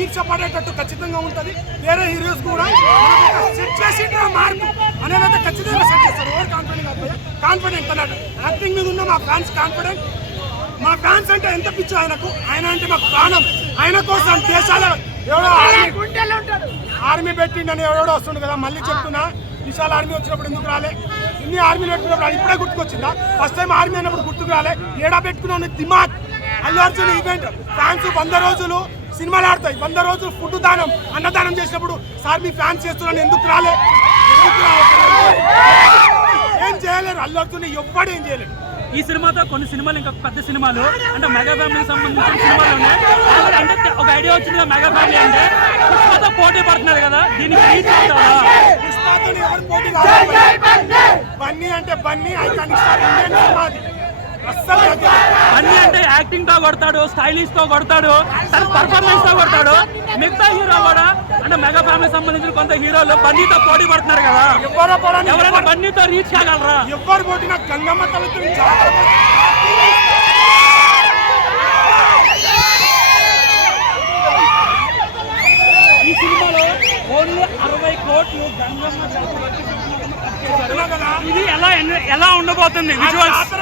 ఈర్చపడేటట్టు ఖచ్చితంగా ఉంటుంది. వేరే హీరోస్ కూడా సెట్ చేసి మార్పు అనేది ఖచ్చితంగా సెట్ చేస్తారు. ఓవర్ కాన్ఫిడెంట్ అన్నాడు. యాక్టింగ్ మీద ఉన్న మా ఫ్యాన్స్ కాన్ఫిడెంట్. మా ఫ్యాన్స్ అంటే ఎంత పిచ్చో ఆయనకు. ఆయన అంటే మాకు ప్రాణం. ఆయన కోసం దేశాల ఎవడో ఆర్మీ పెట్టిండని ఎవడో వస్తుండు కదా. మళ్ళీ చెప్తున్నా, విశాల్ ఆర్మీ వచ్చినప్పుడు ఎందుకు రాలే? ఇన్ని ఆర్మీలు పెట్టుకున్నప్పుడు ఇప్పుడే గుర్తుకొచ్చిందా? ఫస్ట్ టైం ఆర్మీ అన్నప్పుడు గుర్తుకు రాలే? ఏడా పెట్టుకున్నాను దిమాగ్. అల్లు అర్జున్ ఈవెంట్ ఫ్యాన్స్ 100 రోజులు సినిమాలు ఆడతాయి. 100 రోజులు ఫుడ్ దానం అన్నదానం చేసినప్పుడు సార్ మీ ఫ్యాన్స్ చేస్తున్నాను ఎందుకు రాలే? ఏం చేయలేరు. అల్లు అర్జున్ ఎవ్వడు ఏం చేయలేరు. ఈ సినిమాతో కొన్ని సినిమాలు ఇంకా పెద్ద సినిమాలు అంటే మెగా ఫ్యామిలీకి సంబంధించిన సినిమాలు ఉన్నాయి. అంటే ఒక ఐడియా వచ్చింది మెగా ఫ్యామిలీ అంటే పుష్పతో పోటీ పడుతున్నారు కదా, దీనికి రీచ్ అవుతారా? పుష్పతో ఎవరు పోటీ కాదు. బన్నీ అంటే బన్నీ ఐకానిక్ స్టార్ ఇండియన్ సినిమాది. బన్నీ అంటే యాక్టింగ్ తో కొడతాడు, స్టైలిష్ తో కొడతాడు, తన పర్ఫార్మెన్స్ తో కొడతాడు. మిగతా హీరో కూడా అంటే మెగా ఫ్యామిలీ సంబంధించిన కొంత హీరోలు బన్నీతో పోటీ పడుతున్నారు కదా, ఎవరైనా బన్నీతో రీచ్ కాగలరా? ఎవరు పోటీ నాకు గంగమ్మ తల్లి ఈ సినిమాలో ఓన్లీ 60 కోట్లు గంగమ్మ ఇది ఎలా ఉండబోతుంది? విజువల్స్